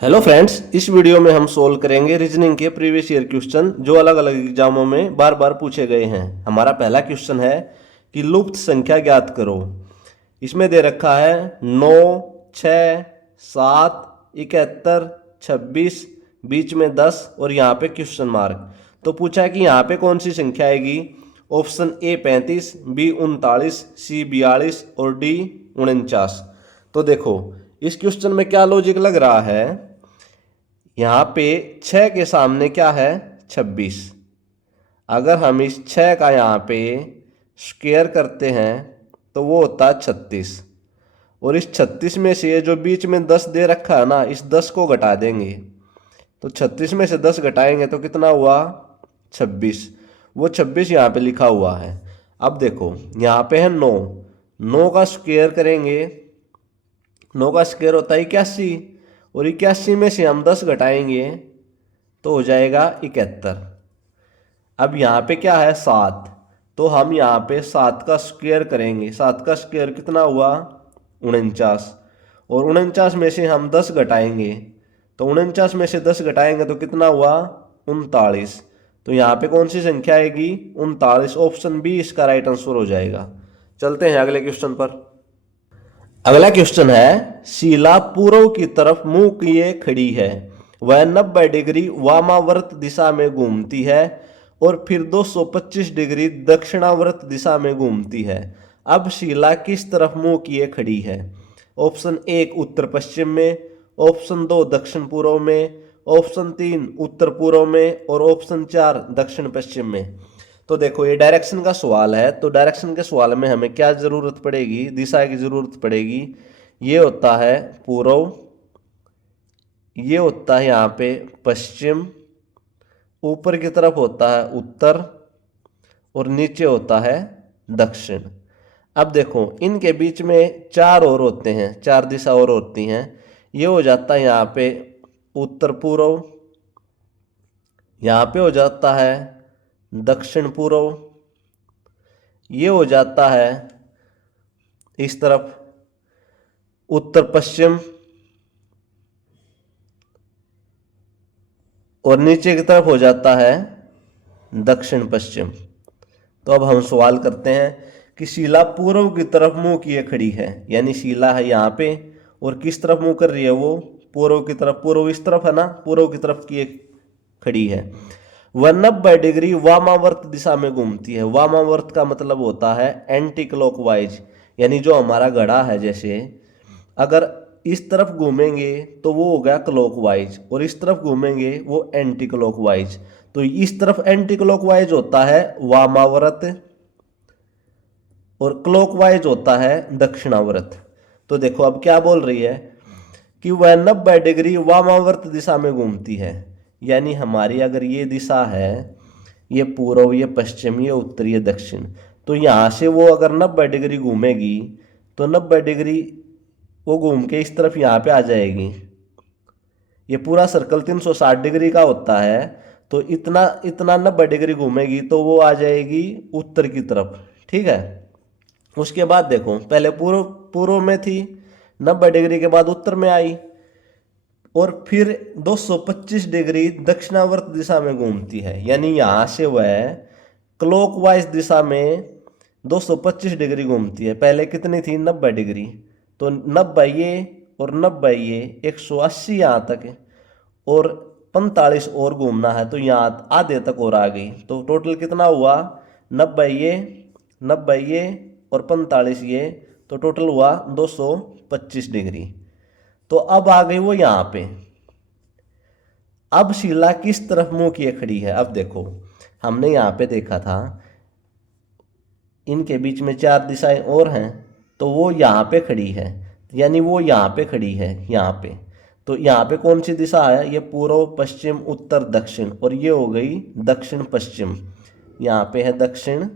Hello friends, इस video में हम सोल्व करेंगे रीजनिंग के प्रीवियस ईयर क्वेश्चन जो अलग अलग एग्जामों में बार बार पूछे गए हैं। हमारा पहला क्वेश्चन है कि लुप्त संख्या ज्ञात करो। इसमें दे रखा है 9, 6, 7, 71, 26, बीच में 10 और यहाँ पे क्वेश्चन मार्क। तो पूछा है कि यहाँ पे कौन सी संख्या आएगी। ऑप्शन ए 35, बी 39, सी 42 और डी 49। तो देखो इस क्वेश्चन में क्या लॉजिक लग रहा है। यहाँ पे 6 के सामने क्या है 26। अगर हम इस 6 का यहाँ पे स्क्वायर करते हैं तो वो होता है 36। और इस 36 में से जो बीच में 10 दे रखा है ना, इस 10 को घटा देंगे तो 36 में से 10 घटाएंगे तो कितना हुआ 26। वो 26 यहाँ पे लिखा हुआ है। अब देखो यहाँ पे है 9, 9 का स्क्वायर करेंगे, 9 का स्क्वायर होता है 81 और 81 में से हम 10 घटाएंगे तो हो जाएगा 71। अब यहाँ पे क्या है 7, तो हम यहाँ पे 7 का स्क्वायर करेंगे। 7 का स्क्वायर कितना हुआ 49 और 49 में से हम 10 घटाएंगे तो 49 में से 10 घटाएंगे तो कितना हुआ 39। तो यहाँ पे कौन सी संख्या आएगी 39। ऑप्शन बी इसका राइट आंसर हो जाएगा। चलते हैं अगले क्वेश्चन पर। अगला क्वेश्चन है शीला पूर्व की तरफ मुंह किए खड़ी है, वह 90 डिग्री वामावर्त दिशा में घूमती है और फिर 225 डिग्री दक्षिणावर्त दिशा में घूमती है। अब शीला किस तरफ मुंह किए खड़ी है। ऑप्शन 1 उत्तर पश्चिम में, ऑप्शन 2 दक्षिण पूर्व में, ऑप्शन 3 उत्तर पूर्व में और ऑप्शन 4 दक्षिण पश्चिम में। तो देखो ये डायरेक्शन का सवाल है, तो डायरेक्शन के सवाल में हमें क्या जरूरत पड़ेगी, दिशा की जरूरत पड़ेगी। ये होता है पूर्व, ये होता है यहाँ पे पश्चिम, ऊपर की तरफ होता है उत्तर और नीचे होता है दक्षिण। अब देखो इनके बीच में 4 और होते हैं, 4 दिशा और होती हैं। ये हो जाता है यहाँ पे उत्तर पूर्व, यहाँ पे हो जाता है दक्षिण पूर्व, ये हो जाता है इस तरफ उत्तर पश्चिम और नीचे की तरफ हो जाता है दक्षिण पश्चिम। तो अब हम सवाल करते हैं कि शीला पूर्व की तरफ मुंह किए खड़ी है, यानी शीला है यहाँ पे और किस तरफ मुंह कर रही है वो पूर्व की तरफ। पूर्व इस तरफ है ना, पूर्व की तरफ किए खड़ी है। वह 90 डिग्री वामावर्त दिशा में घूमती है। वामावर्त का मतलब होता है एंटी क्लॉकवाइज, यानी जो हमारा घड़ा है जैसे अगर इस तरफ घूमेंगे तो वो हो गया क्लॉकवाइज और इस तरफ घूमेंगे वो एंटी क्लॉकवाइज। तो इस तरफ एंटी क्लॉकवाइज होता है वामावर्त और क्लॉकवाइज होता है दक्षिणावर्त। तो देखो अब क्या बोल रही है कि वह 90 डिग्री वामावर्त दिशा में घूमती है, यानी हमारी अगर ये दिशा है, ये पूर्व, ये पश्चिम, ये उत्तर, ये दक्षिण, तो यहाँ से वो अगर 90 डिग्री घूमेगी तो 90 डिग्री वो घूम के इस तरफ यहाँ पे आ जाएगी। ये पूरा सर्कल 360 डिग्री का होता है, तो इतना इतना 90 डिग्री घूमेगी तो वो आ जाएगी उत्तर की तरफ। ठीक है। उसके बाद देखो पहले पूर्व पूर्व में थी, 90 डिग्री के बाद उत्तर में आई और फिर 225 डिग्री दक्षिणावर्त दिशा में घूमती है, यानी यहाँ से वह क्लॉकवाइज दिशा में 225 डिग्री घूमती है। पहले कितनी थी 90 डिग्री, तो 90 ये और 90 ये 180 यहाँ तक और 45 और घूमना है तो यहाँ आधे तक और आ गई। तो टोटल कितना हुआ 90 ये, 90 ये और 45 ये, तो टोटल हुआ 225 डिग्री। तो अब आ गई वो यहाँ पे। अब शीला किस तरफ मुंह किए खड़ी है। अब देखो हमने यहाँ पे देखा था इनके बीच में 4 दिशाएं और हैं, तो वो यहाँ पे खड़ी है, यानी वो यहाँ पे खड़ी है यहाँ पे। तो यहाँ पे कौन सी दिशा है, ये पूर्व पश्चिम उत्तर दक्षिण और ये हो गई दक्षिण पश्चिम। यहाँ पे है दक्षिण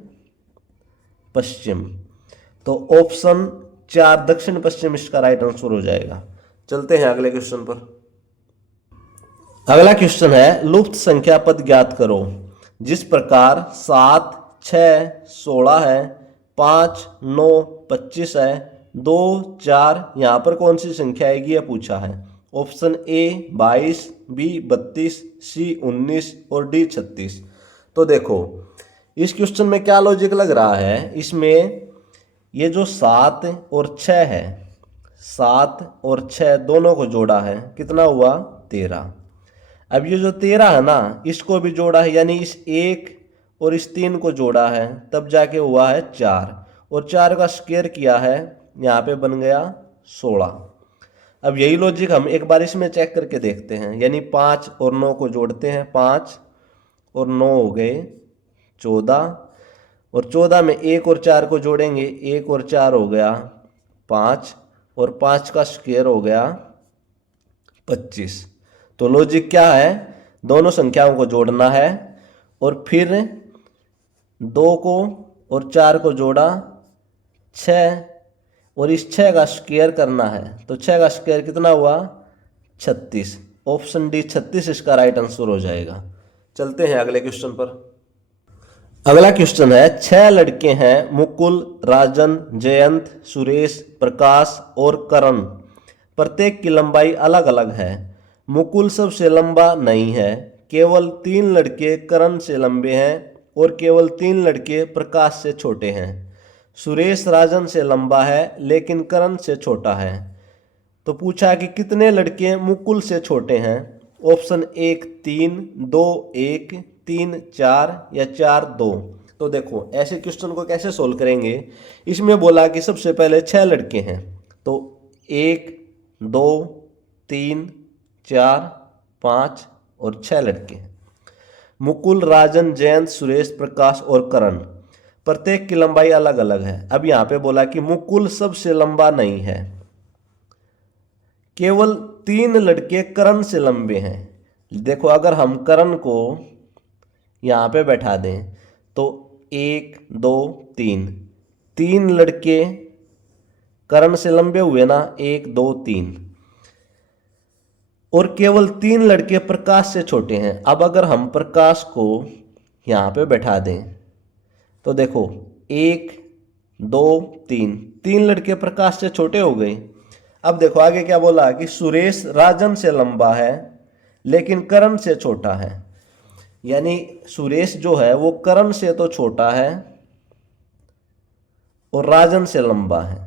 पश्चिम, तो ऑप्शन 4 दक्षिण पश्चिम इसका राइट आंसर हो जाएगा। चलते हैं अगले क्वेश्चन पर। अगला क्वेश्चन है लुप्त संख्या पद ज्ञात करो। जिस प्रकार 7, 6, 16 है, 5, 9, 25 है, 2, 4, यहाँ पर कौन सी संख्या आएगी यह पूछा है। ऑप्शन ए 22, बी 32, सी 19 और डी 36। तो देखो इस क्वेश्चन में क्या लॉजिक लग रहा है, इसमें ये जो 7 और 6 है, 7 और 6 दोनों को जोड़ा है, कितना हुआ 13। अब ये जो 13 है ना, इसको भी जोड़ा है, यानी इस 1 और इस 3 को जोड़ा है, तब जाके हुआ है 4, और 4 का स्क्वायर किया है, यहाँ पे बन गया 16। अब यही लॉजिक हम एक बार इसमें चेक करके देखते हैं, यानी 5 और 9 को जोड़ते हैं, 5 और 9 हो गए 14, और 14 में 1 और 4 को जोड़ेंगे, 1 और 4 हो गया 5, और 5 का स्क्वायर हो गया 25। तो लॉजिक क्या है, दोनों संख्याओं को जोड़ना है और फिर 2 को और 4 को जोड़ा 6, और इस 6 का स्क्वायर करना है, तो 6 का स्क्वायर कितना हुआ 36। ऑप्शन डी 36 इसका राइट आंसर हो जाएगा। चलते हैं अगले क्वेश्चन पर। अगला क्वेश्चन है, 6 लड़के हैं, मुकुल, राजन, जयंत, सुरेश, प्रकाश और करण। प्रत्येक की लंबाई अलग अलग है। मुकुल सबसे लंबा नहीं है, केवल 3 लड़के करण से लंबे हैं और केवल 3 लड़के प्रकाश से छोटे हैं। सुरेश राजन से लंबा है लेकिन करण से छोटा है। तो पूछा कि कितने लड़के मुकुल से छोटे हैं। ऑप्शन 1 3, 2 1, 3 4 या 4 2। तो देखो ऐसे क्वेश्चन को कैसे सोल्व करेंगे, इसमें बोला कि सबसे पहले 6 लड़के हैं, तो 1 2 3 4 5 और 6 लड़के हैं। मुकुल, राजन, जयंत, सुरेश, प्रकाश और करण, प्रत्येक की लंबाई अलग अलग है। अब यहां पे बोला कि मुकुल सबसे लंबा नहीं है, केवल 3 लड़के करण से लंबे हैं। देखो अगर हम करण को यहां पे बैठा दें तो 1 2 3 लड़के करण से लंबे हुए ना, 1 2 3, और केवल 3 लड़के प्रकाश से छोटे हैं। अब अगर हम प्रकाश को यहां पे बैठा दें तो देखो 1 2 3 लड़के प्रकाश से छोटे हो गए। अब देखो आगे क्या बोला कि सुरेश राजन से लंबा है लेकिन करण से छोटा है, यानी सुरेश जो है वो करण से तो छोटा है और राजन से लंबा है।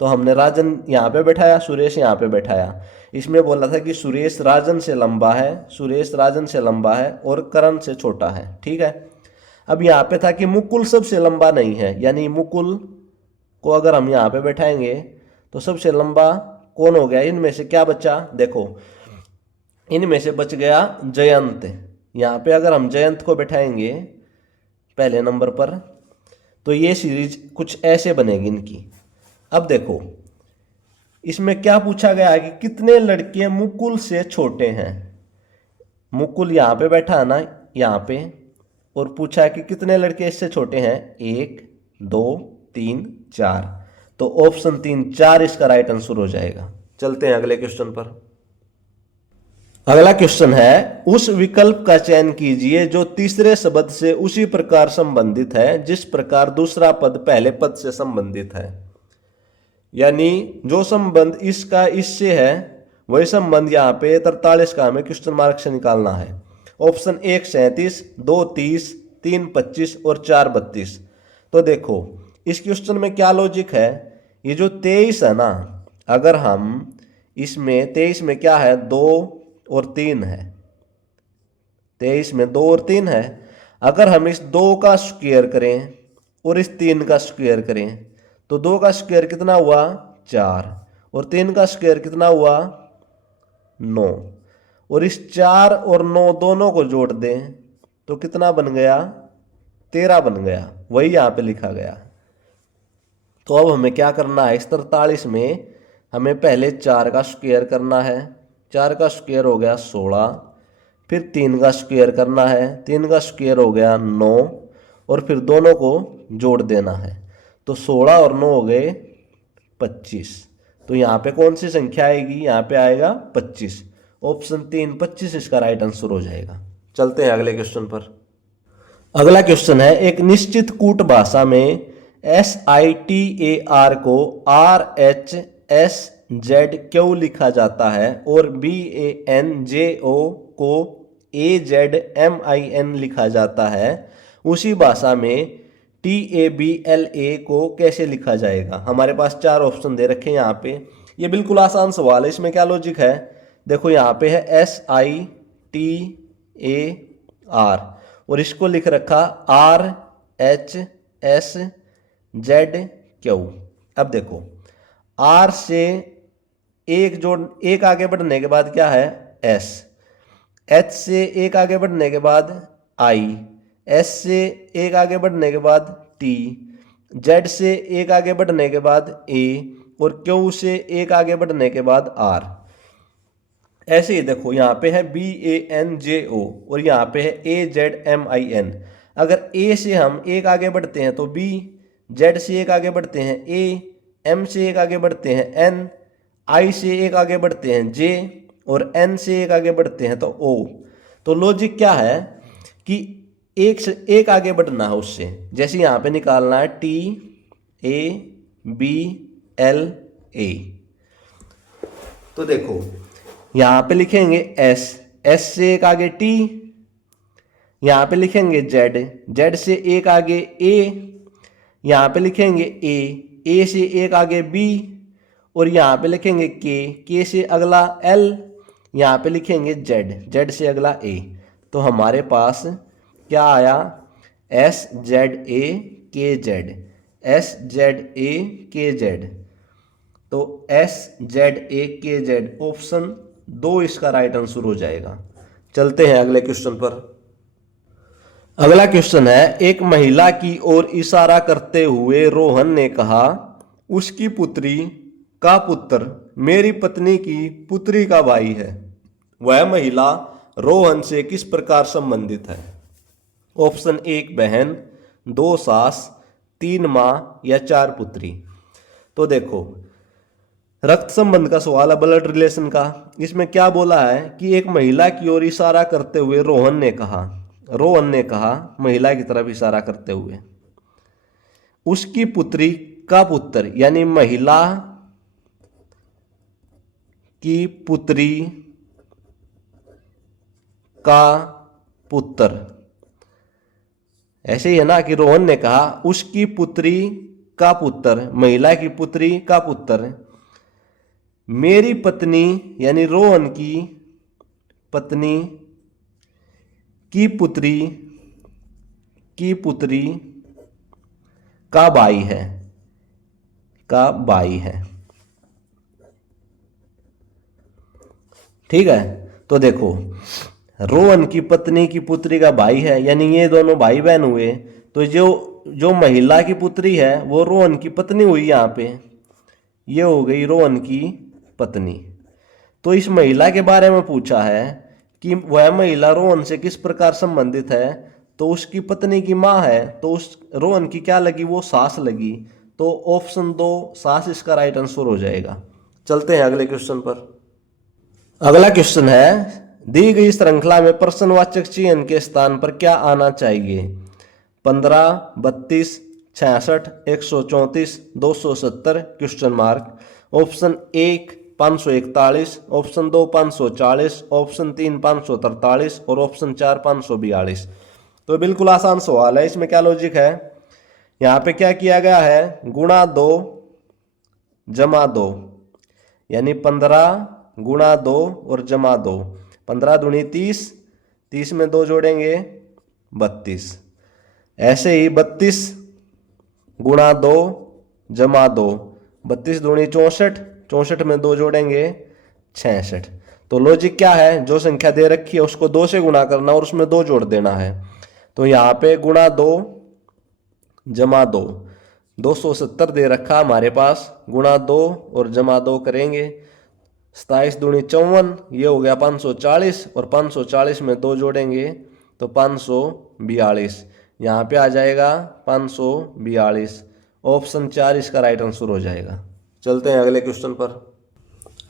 तो हमने राजन यहां पे बैठाया, सुरेश यहां पे बैठाया। इसमें बोला था कि सुरेश राजन से लंबा है, सुरेश राजन से लंबा है और करण से छोटा है, ठीक है। अब यहाँ पे था कि मुकुल सबसे लंबा नहीं है, यानी मुकुल को अगर हम यहाँ पे बैठाएंगे तो सबसे लंबा कौन हो गया, इनमें से क्या बचा, देखो इनमें से बच गया जयंत। यहाँ पे अगर हम जयंत को बैठाएंगे पहले नंबर पर तो ये सीरीज कुछ ऐसे बनेगी इनकी। अब देखो इसमें क्या पूछा गया है कि कितने लड़के मुकुल से छोटे हैं। मुकुल यहाँ पे बैठा है ना, यहाँ पे, और पूछा है कि कितने लड़के इससे छोटे हैं, 1 2 3 4। तो ऑप्शन 3 4 इसका राइट आंसर हो जाएगा। चलते हैं अगले क्वेश्चन पर। अगला क्वेश्चन है, उस विकल्प का चयन कीजिए जो तीसरे शब्द से उसी प्रकार संबंधित है जिस प्रकार दूसरा पद पहले पद से संबंधित है। यानी जो संबंध इसका इससे है वही संबंध यहाँ पे 43 का हमें क्वेश्चन मार्क से निकालना है। ऑप्शन 1 37, 2 30, 3 25 और 4 32। तो देखो इस क्वेश्चन में क्या लॉजिक है, ये जो 23 है ना, अगर हम इसमें 23 में क्या है, 2 और 3 है, 23 में 2 और 3 है। अगर हम इस 2 का स्क्वायर करें और इस 3 का स्क्वायर करें तो 2 का स्क्वायर कितना हुआ 4, और 3 का स्क्वायर कितना हुआ 9, और इस 4 और 9 दोनों को जोड़ दें तो कितना बन गया 13 बन गया, वही यहाँ पे लिखा गया। तो अब हमें क्या करना है, इस 43 में हमें पहले 4 का स्क्वायर करना है, 4 का स्क्वायर हो गया 16, फिर 3 का स्क्वायर करना है, 3 का स्क्वायर हो गया 9, और फिर दोनों को जोड़ देना है। तो 16 और 9 हो गए 25। तो यहाँ पे कौन सी संख्या आएगी, यहाँ पे आएगा 25। ऑप्शन 3 25 इसका राइट आंसर हो जाएगा। चलते हैं अगले क्वेश्चन पर। अगला क्वेश्चन है, एक निश्चित कूट भाषा में SITAR को RHS क्यू लिखा जाता है और BANJO को AZMIN लिखा जाता है, उसी भाषा में TABLA को कैसे लिखा जाएगा? हमारे पास 4 ऑप्शन दे रखे हैं यहाँ पे। ये बिल्कुल आसान सवाल है, इसमें क्या लॉजिक है? देखो यहाँ पे है SITAR और इसको लिख रखा RHSZQ। अब देखो R से एक आगे बढ़ने के बाद क्या है? S, H से एक आगे बढ़ने के बाद I, S से एक आगे बढ़ने के बाद T, Z से एक आगे बढ़ने के बाद A और Q से एक आगे बढ़ने के बाद R। ऐसे ही देखो यहाँ पे है BANJO और यहाँ पे है AZMIN। अगर A से हम एक आगे बढ़ते हैं तो B, Z से एक आगे बढ़ते हैं A, M से एक आगे बढ़ते हैं N, I से एक आगे बढ़ते हैं J और N से एक आगे बढ़ते हैं तो O। तो लॉजिक क्या है कि एक से एक आगे बढ़ना है उससे, जैसे यहाँ पे निकालना है TABLA। तो देखो यहाँ पे लिखेंगे S, S से एक आगे T, यहाँ पे लिखेंगे Z, Z से एक आगे A, यहाँ पे लिखेंगे A, A से एक आगे B और यहाँ पे लिखेंगे K, K से अगला L, यहाँ पे लिखेंगे Z, Z से अगला A। तो हमारे पास क्या आया? SZAKZ, SZAKZ। तो SZAKZ ऑप्शन 2 इसका राइट आंसर हो जाएगा। चलते हैं अगले क्वेश्चन पर। अगला क्वेश्चन है, एक महिला की ओर इशारा करते हुए रोहन ने कहा, उसकी पुत्री का पुत्र मेरी पत्नी की पुत्री का भाई है। वह महिला रोहन से किस प्रकार संबंधित है? ऑप्शन 1 बहन, 2 सास, 3 माँ या 4 पुत्री। तो देखो रक्त संबंध का सवाल है, ब्लड रिलेशन का। इसमें क्या बोला है कि एक महिला की ओर इशारा करते हुए रोहन ने कहा महिला की तरफ इशारा करते हुए, उसकी पुत्री का पुत्र यानी महिला की पुत्री का पुत्र। ऐसे ही है ना कि रोहन ने कहा उसकी पुत्री का पुत्र, महिला की पुत्री का पुत्र मेरी पत्नी यानी रोहन की पत्नी की पुत्री का भाई है। ठीक है, तो देखो रोहन की पत्नी की पुत्री का भाई है यानी ये दोनों भाई बहन हुए। तो जो महिला की पुत्री है वो रोहन की पत्नी हुई, यहाँ पे ये हो गई रोहन की पत्नी। तो इस महिला के बारे में पूछा है कि वह महिला रोहन से किस प्रकार संबंधित है, तो उसकी पत्नी की माँ है, तो उस रोहन की क्या लगी? वो सास लगी। तो ऑप्शन 2 सास इसका राइट आंसर हो जाएगा। चलते हैं अगले क्वेश्चन पर। अगला क्वेश्चन है, दी गई श्रृंखला में प्रश्नवाचक चिन्ह के स्थान पर क्या आना चाहिए? 15, 32, 66, 134, 270 question mark. Option 1 541, option 2 540, option 3 543 और ऑप्शन 4 542। तो बिल्कुल आसान सवाल है, इसमें क्या लॉजिक है? यहाँ पे क्या किया गया है? गुणा 2 जमा 2 यानी 15 गुणा 2 और जमा 2। 15 दूनी 30, 30 में 2 जोड़ेंगे 32। ऐसे ही 32 गुणा 2 जमा 2, 32 दूनी 64, 64 में 2 जोड़ेंगे 66। तो लॉजिक क्या है? जो संख्या दे रखी है उसको 2 से गुणा करना और उसमें 2 जोड़ देना है। तो यहाँ पे गुणा 2 जमा 2, 270 दे रखा हमारे पास, गुणा 2 और जमा 2 करेंगे 27 दूनी 54, ये हो गया 540 और 540 में 2 जोड़ेंगे तो 542। यहाँ पे आ जाएगा 542। ऑप्शन 4 इसका राइट आंसर हो जाएगा। चलते हैं अगले क्वेश्चन पर।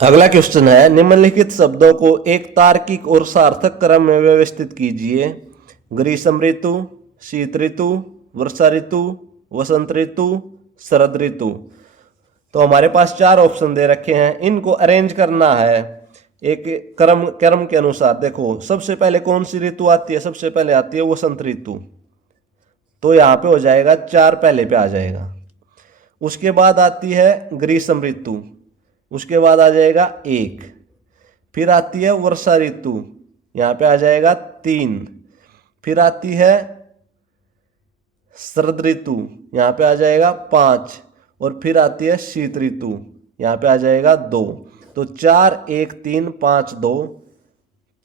अगला क्वेश्चन है, निम्नलिखित शब्दों को एक तार्किक और सार्थक क्रम में व्यवस्थित कीजिए। ग्रीष्म ऋतु, शीत ऋतु, वर्षा ऋतु, वसंत ऋतु, शरद ऋतु। तो हमारे पास 4 ऑप्शन दे रखे हैं, इनको अरेंज करना है एक क्रम के अनुसार। देखो सबसे पहले कौन सी ऋतु आती है, सबसे पहले आती है वसंत ऋतु, तो यहाँ पे हो जाएगा 4 पहले पे आ जाएगा। उसके बाद आती है ग्रीष्म ऋतु, उसके बाद आ जाएगा 1। फिर आती है वर्षा ऋतु, यहाँ पे आ जाएगा 3। फिर आती है शरद ऋतु, यहाँ पे आ जाएगा 5। और फिर आती है शीत ऋतु, यहाँ पे आ जाएगा 2। तो 4 1 3 5 2,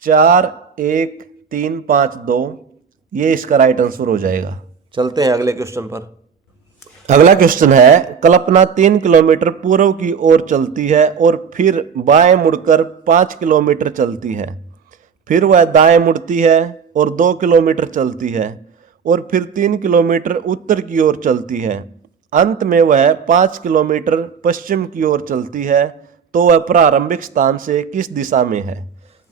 4 1 3 5 2, ये इसका राइट आंसर हो जाएगा। चलते हैं अगले क्वेश्चन पर। अगला क्वेश्चन है, कल्पना 3 किलोमीटर पूर्व की ओर चलती है और फिर बाएं मुड़कर 5 किलोमीटर चलती है। फिर वह दाएं मुड़ती है और 2 किलोमीटर चलती है और फिर 3 किलोमीटर उत्तर की ओर चलती है। अंत में वह 5 किलोमीटर पश्चिम की ओर चलती है, तो वह प्रारंभिक स्थान से किस दिशा में है?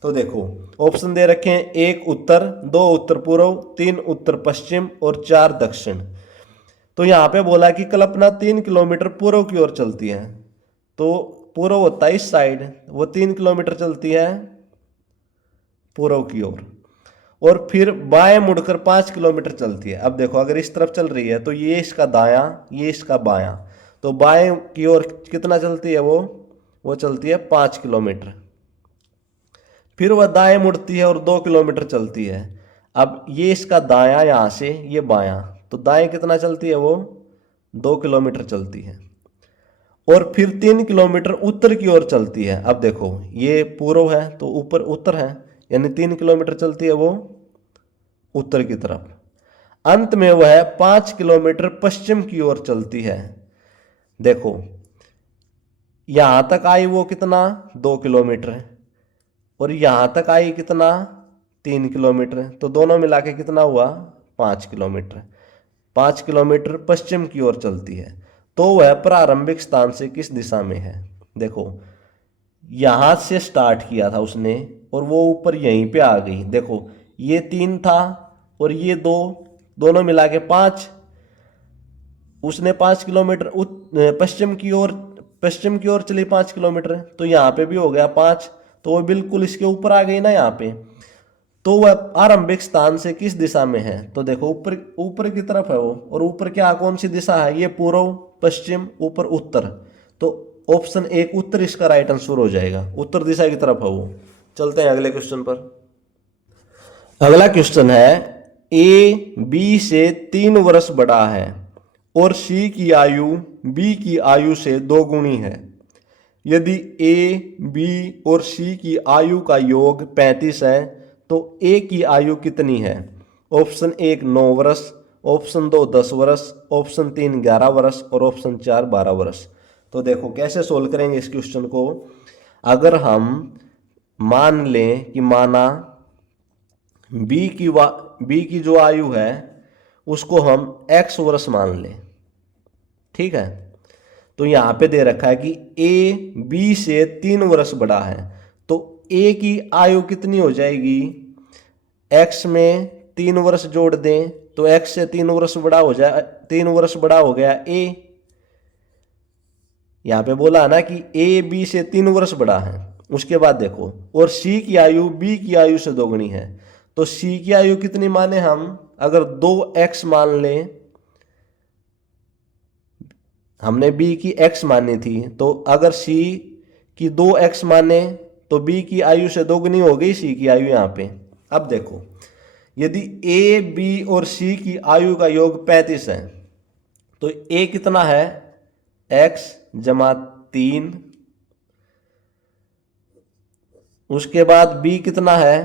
तो देखो ऑप्शन दे रखे हैं, 1 उत्तर, 2 उत्तर पूर्व, 3 उत्तर पश्चिम और 4 दक्षिण। तो यहाँ पे बोला कि कल्पना 3 किलोमीटर पूर्व की ओर चलती है, तो पूर्व होता है इस साइड, वो 3 किलोमीटर चलती है पूर्व की ओर, और फिर बाएं मुड़कर 5 किलोमीटर चलती है। अब देखो अगर इस तरफ चल रही है तो ये इसका दायां, ये इसका बायां, तो बाएं की ओर कितना चलती है वो चलती है 5 किलोमीटर। फिर वह दाएं मुड़ती है और 2 किलोमीटर चलती है। अब ये इसका दायां यहाँ से, ये बायां, तो दाएं कितना चलती है, वो 2 किलोमीटर चलती है। और फिर 3 किलोमीटर उत्तर की ओर चलती है। अब देखो ये पूर्व है तो ऊपर उत्तर है, यानी 3 किलोमीटर चलती है वो उत्तर की तरफ। अंत में वह 5 किलोमीटर पश्चिम की ओर चलती है। देखो यहां तक आई वो कितना, 2 किलोमीटर, और यहां तक आई कितना, 3 किलोमीटर, तो दोनों मिला के कितना हुआ, 5 किलोमीटर। 5 किलोमीटर पश्चिम की ओर चलती है, तो वह प्रारंभिक स्थान से किस दिशा में है? देखो यहां से स्टार्ट किया था उसने और वो ऊपर यहीं पे आ गई। देखो ये 3 था और ये 2, दोनों मिला के 5। उसने 5 किलोमीटर पश्चिम की ओर चली 5 किलोमीटर, तो यहाँ पे भी हो गया 5, तो वो बिल्कुल इसके ऊपर आ गई ना यहाँ पे। तो वह आरंभिक स्थान से किस दिशा में है? तो देखो ऊपर की तरफ है वो, और ऊपर क्या कौन सी दिशा है, ये पूर्व पश्चिम ऊपर उत्तर, तो ऑप्शन 1 उत्तर इसका राइट आंसर हो जाएगा, उत्तर दिशा की तरफ है वो। चलते हैं अगले क्वेश्चन पर। अगला क्वेश्चन है, ए बी से 3 वर्ष बड़ा है और सी की आयु बी की आयु से 2 गुनी है। यदि ए बी और सी की आयु का योग 35 है तो ए की आयु कितनी है? ऑप्शन 1 9 वर्ष, ऑप्शन 2 10 वर्ष, ऑप्शन 3 11 वर्ष और ऑप्शन 4 12 वर्ष। तो देखो कैसे सोल्व करेंगे इस क्वेश्चन को। अगर हम मान लें कि माना बी की जो आयु है उसको हम x वर्ष मान लें, ठीक है, तो यहां पे दे रखा है कि ए बी से 3 वर्ष बड़ा है, तो ए की आयु कितनी हो जाएगी, x में 3 वर्ष जोड़ दें तो x से 3 वर्ष बड़ा हो जाए, 3 वर्ष बड़ा हो गया ए। यहां पे बोला ना कि ए बी से 3 वर्ष बड़ा है। उसके बाद देखो, और सी की आयु बी की आयु से 2 गुनी है, तो सी की आयु कितनी माने हम, अगर 2x मान लें, हमने b की x मानी थी, तो अगर c की 2x माने तो b की आयु से 2 गुनी हो गई c की आयु यहाँ पे। अब देखो यदि a b और c की आयु का योग 35 है तो a कितना है, x जमा 3, उसके बाद b कितना है,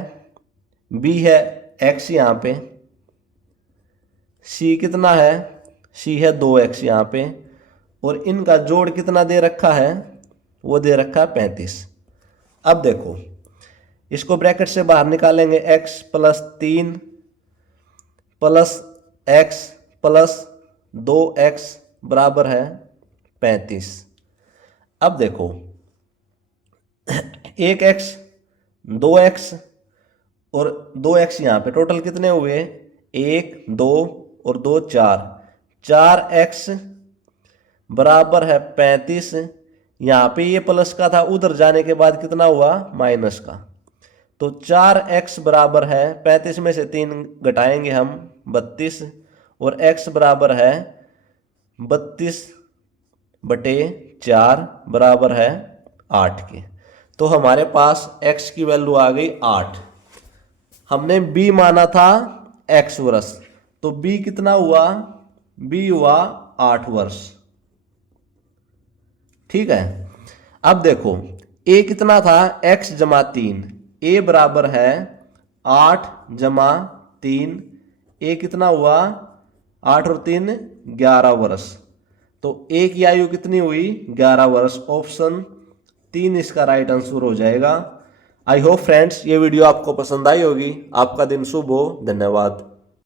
b है x यहाँ पे, c कितना है, c है 2x यहाँ पे, और इनका जोड़ कितना दे रखा है, वो दे रखा है 35। अब देखो इसको ब्रैकेट से बाहर निकालेंगे, x plus 3 plus x plus 2x बराबर है 35। अब देखो 1x 2x और 2x यहाँ पे टोटल कितने हुए, 1 2 और 2 4, 4x बराबर है 35। यहाँ पे ये प्लस का था, उधर जाने के बाद कितना हुआ माइनस का। तो 4x बराबर है 35 में से 3 घटाएंगे हम 32 और x बराबर है 32/4 बराबर है 8 के। तो हमारे पास x की वैल्यू आ गई 8। हमने b माना था x वर्ष, तो b कितना हुआ, b हुआ 8 वर्ष। ठीक है। अब देखो a कितना था, x जमा 3, a बराबर है 8 जमा 3, a कितना हुआ 8 और 3 11 वर्ष। तो a की आयु कितनी हुई 11 वर्ष। ऑप्शन 3 इसका राइट आंसर हो जाएगा। आई होप फ्रेंड्स ये वीडियो आपको पसंद आई होगी। आपका दिन शुभ हो। धन्यवाद।